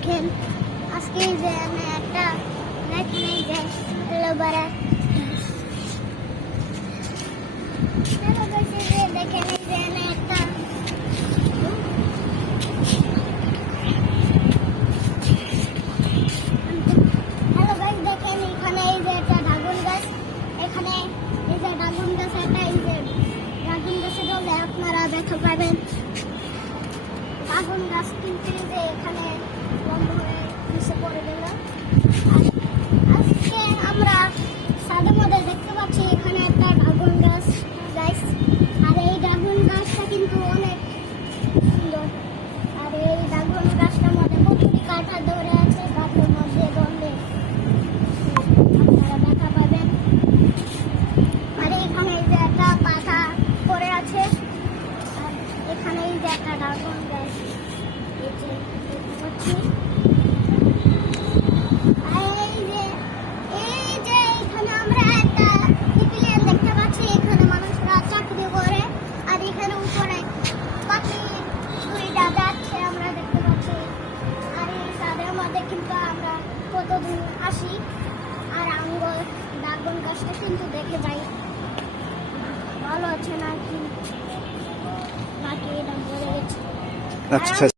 দেখেন আজকে যে আমি একটা দেখেন এই যে এলোভেরা দেখেন এই যে আমি একটা হ্যালো গাইস দেখেন এখানে এই যে একটা ড্রাগন গাছ এখানে এই যে ড্রাগন গাছ একটা এই যে ড্রাগন গাছে ধরলে আপনারা দেখা পাবেন ড্রাগন গাছ কিন্তু এই যে এখানে বন্ধ হয়ে নিচে পড়ে গেল আজকে আমরা ছাদের মধ্যে দেখতে পাচ্ছি এখানে একটা ড্রাগন গাছ গাছ আর এই ড্রাগন গাছটা কিন্তু অনেক সুন্দর আর এই ড্রাগন গাছটার মধ্যে প্রচুর কাঁটা ধরে আছে গাছের মধ্যে ধরলে আপনারা দেখা পাবেন আর এখানে এই যে একটা পাতা পড়ে আছে আর এখানে এই যে একটা ড্রাগন গাছ এই যে দেখতে পাচ্ছি কিন্তু আমরা কতদিন আসি আর আঙ্গুর ড্রাগন গাছটা কিন্তু দেখে যাই ভালো আছে নাকি বাকি এটা বলে গেছে। আচ্ছা।